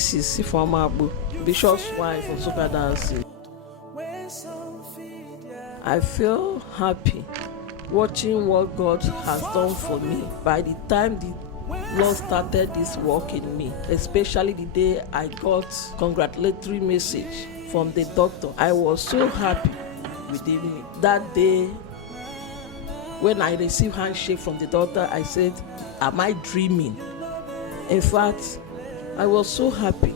Mrs.I.A, Agbo, Bishop's wife of Nsukka Diocese. I feel happy watching what God has done for me. By the time the Lord started this work in me, especially the day I got congratulatory message from the doctor, I was so happy within me. That day, when I received handshake from the doctor, I said, am I dreaming? In fact, I was so happy.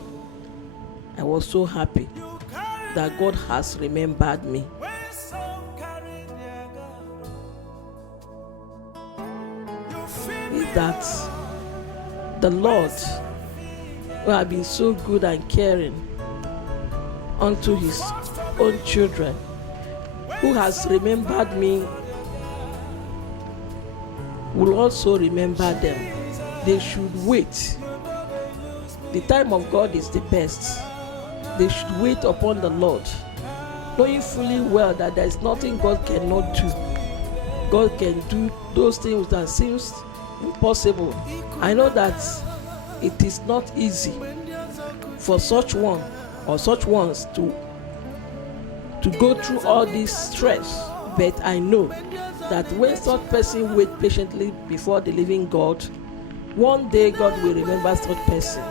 I was so happy that God has remembered me. Is that the Lord, who has been so good and caring unto his own children, who has remembered me, will also remember them. They should wait. The time of God is the best. They should wait upon the Lord, knowing fully well that there is nothing God cannot do. God can do those things that seems impossible. I know that it is not easy for such one or such ones to go through all this stress, but I know that when such person wait patiently before the living God, one day God will remember such person.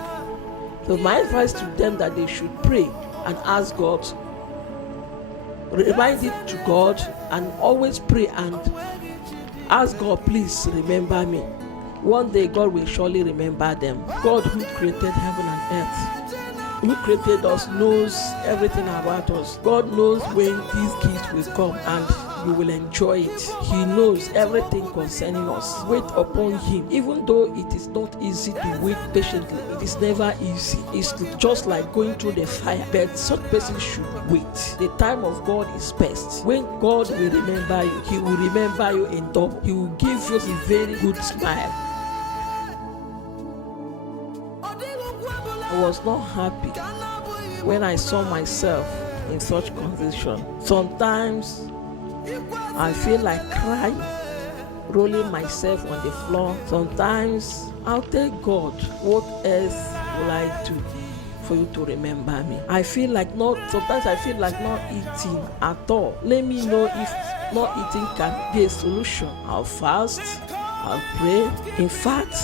So my advice to them that they should pray and ask God, remind it to God, and always pray and ask God, please remember me. One day God will surely remember them. God who created heaven and earth, who created us, knows everything about us. God knows when these gifts will come and we will enjoy it. He knows everything concerning us. Wait upon him. Even though it is not easy to wait patiently, it is never easy. It's just like going through the fire, but such person should wait. The time of God is best. When God will remember you, he will remember you in double. He will give you a very good smile. I was not happy when I saw myself in such condition. Sometimes I feel like crying, rolling myself on the floor. Sometimes I'll tell God, what else will I do for you to remember me? Sometimes I feel like not eating at all. Let me know if not eating can be a solution. I'll fast, I'll pray. In fact,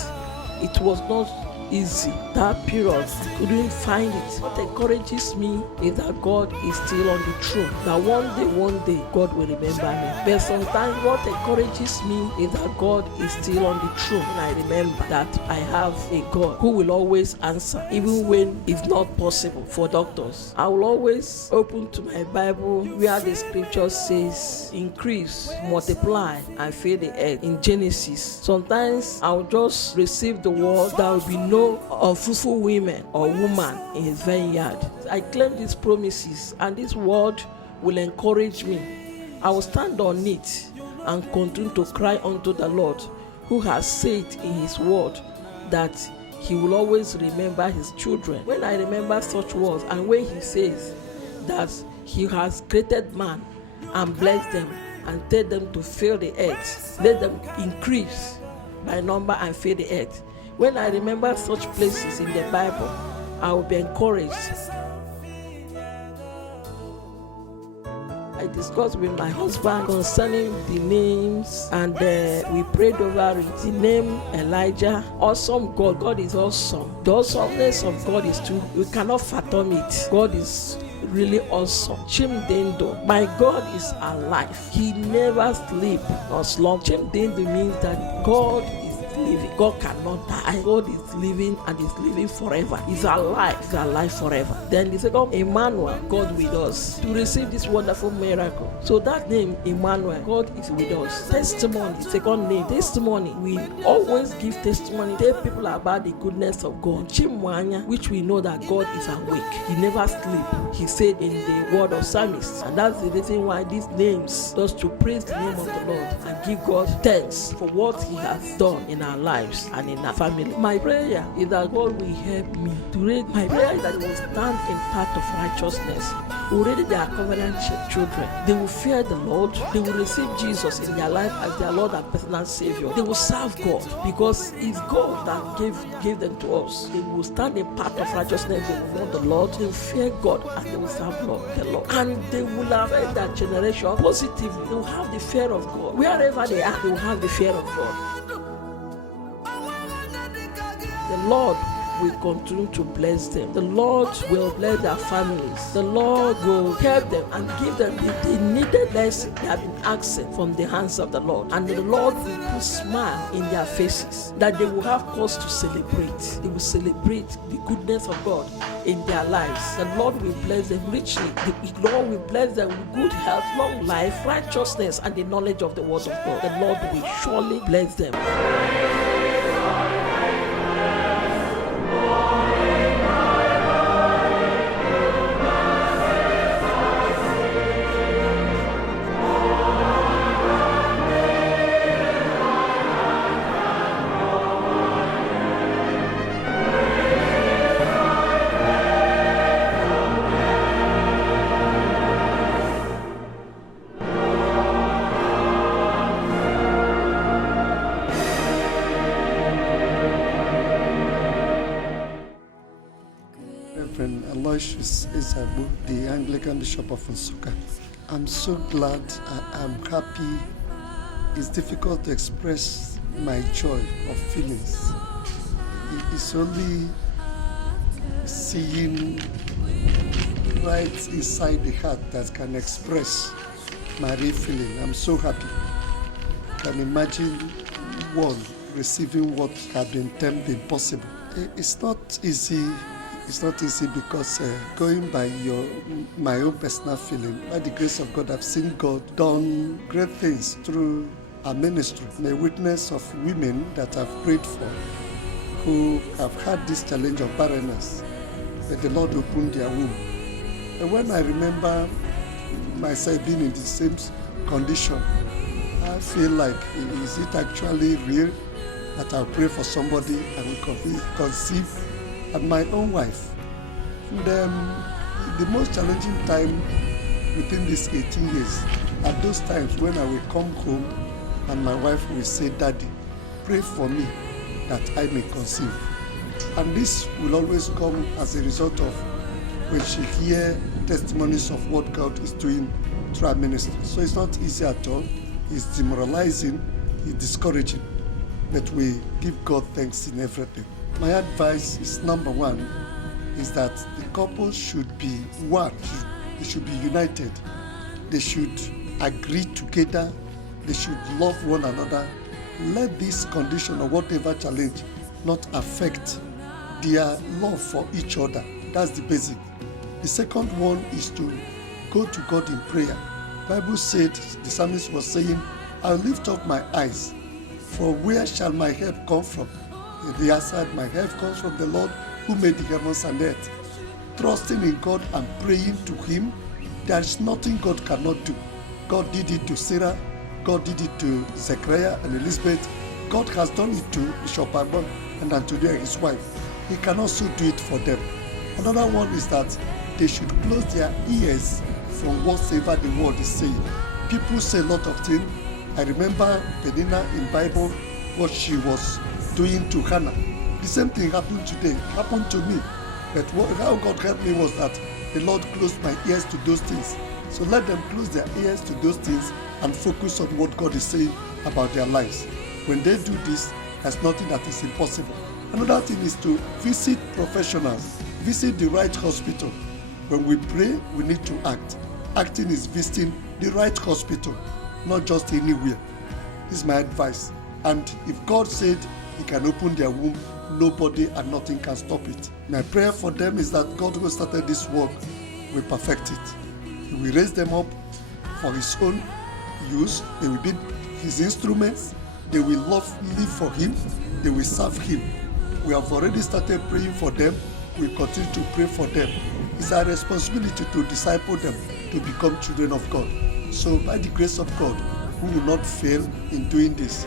it was not easy. That period, I couldn't find it. What encourages me is that God is still on the throne. That one day, God will remember me. But sometimes what encourages me is that God is still on the throne. And I remember that I have a God who will always answer, even when it's not possible for doctors. I will always open to my Bible where the scripture says, increase, multiply, and fill the earth in Genesis. Sometimes I'll just receive the word, there will be no unfruitful women or woman in his vineyard. I claim these promises, and this word will encourage me. I will stand on it and continue to cry unto the Lord, who has said in his word that he will always remember his children. When I remember such words, and when he says that he has created man and blessed them and tell them to fill the earth, let them increase by number and fill the earth. When I remember such places in the Bible, I will be encouraged. I discussed with my husband concerning the names, and we prayed over it. The name Elijah, awesome God. God is awesome. The awesomeness of God is too, you cannot fathom it. God is really awesome. Chimdendo, my God is alive. He never sleeps nor slumber. Chimdendo means that God is living. God cannot die. God is living and is living forever. He's alive. He's alive forever. Then the second, Emmanuel, God with us, to receive this wonderful miracle. So that name, Emmanuel, God is with us. Testimony, second name, testimony. We always give testimony, tell people about the goodness of God. Chimwanya, which we know that God is awake. He never sleeps. He said in the word of Psalmist. And that's the reason why these names, just to praise the name of the Lord and give God thanks for what he has done in our lives and in our family. My prayer is that God will help me to raise. My prayer is that they will stand in path of righteousness. Already they are covenant children. They will fear the Lord. They will receive Jesus in their life as their Lord and personal Savior. They will serve God because it's God that gave them to us. They will stand in path of righteousness. They will know the Lord. They will fear God and they will serve the Lord. And they will have in that generation positively. They will have the fear of God. Wherever they are, they will have the fear of God. The Lord will continue to bless them. The Lord will bless their families. The Lord will help them and give them the needed blessing they have been asking from the hands of the Lord. And the Lord will put a smile in their faces that they will have cause to celebrate. They will celebrate the goodness of God in their lives. The Lord will bless them richly. The Lord will bless them with good health, long life, righteousness, and the knowledge of the word of God. The Lord will surely bless them. Reverend Aloysius Agbo, the Anglican Bishop of Nsukka. I'm so glad, I'm happy. It's difficult to express my joy of feelings. It's only seeing right inside the heart that can express my real feeling. I'm so happy. Can imagine one receiving what had been termed impossible. It's not easy. It's not easy because going by my own personal feeling, by the grace of God, I've seen God done great things through our ministry. The witness of women that I've prayed for who have had this challenge of barrenness, that the Lord opened their womb. And when I remember myself being in the same condition, I feel like, is it actually real that I'll pray for somebody and will conceive? And my own wife. And, the most challenging time within these 18 years are those times when I will come home and my wife will say, "Daddy, pray for me that I may conceive." And this will always come as a result of when she hears testimonies of what God is doing through our ministry. So it's not easy at all. It's demoralizing, it's discouraging. But we give God thanks in everything. My advice is, number one, is that the couple should be one. They should be united. They should agree together. They should love one another. Let this condition or whatever challenge not affect their love for each other. That's the basic. The second one is to go to God in prayer. The Bible said, the psalmist was saying, "I'll lift up my eyes, for where shall my help come from?" He answered, "My help comes from the Lord who made the heavens and earth." Trusting in God and praying to Him, there is nothing God cannot do. God did it to Sarah. God did it to Zechariah and Elizabeth. God has done it to Bishop Agbo and Antonia, his wife. He can also do it for them. Another one is that they should close their ears from whatsoever the word is saying. People say a lot of things. I remember Penina in Bible, what she was doing to Hannah. The same thing happened today, happened to me. But how God helped me was that the Lord closed my ears to those things. So let them close their ears to those things and focus on what God is saying about their lives. When they do this, there's nothing that is impossible. Another thing is to visit professionals, visit the right hospital. When we pray, we need to act. Acting is visiting the right hospital, not just anywhere. This is my advice. And if God said He can open their womb, nobody and nothing can stop it. My prayer for them is that God who started this work will perfect it. He will raise them up for His own use. They will be His instruments. They will live for Him. They will serve Him. We have already started praying for them. We continue to pray for them. It's our responsibility to disciple them to become children of God. So by the grace of God, we will not fail in doing this.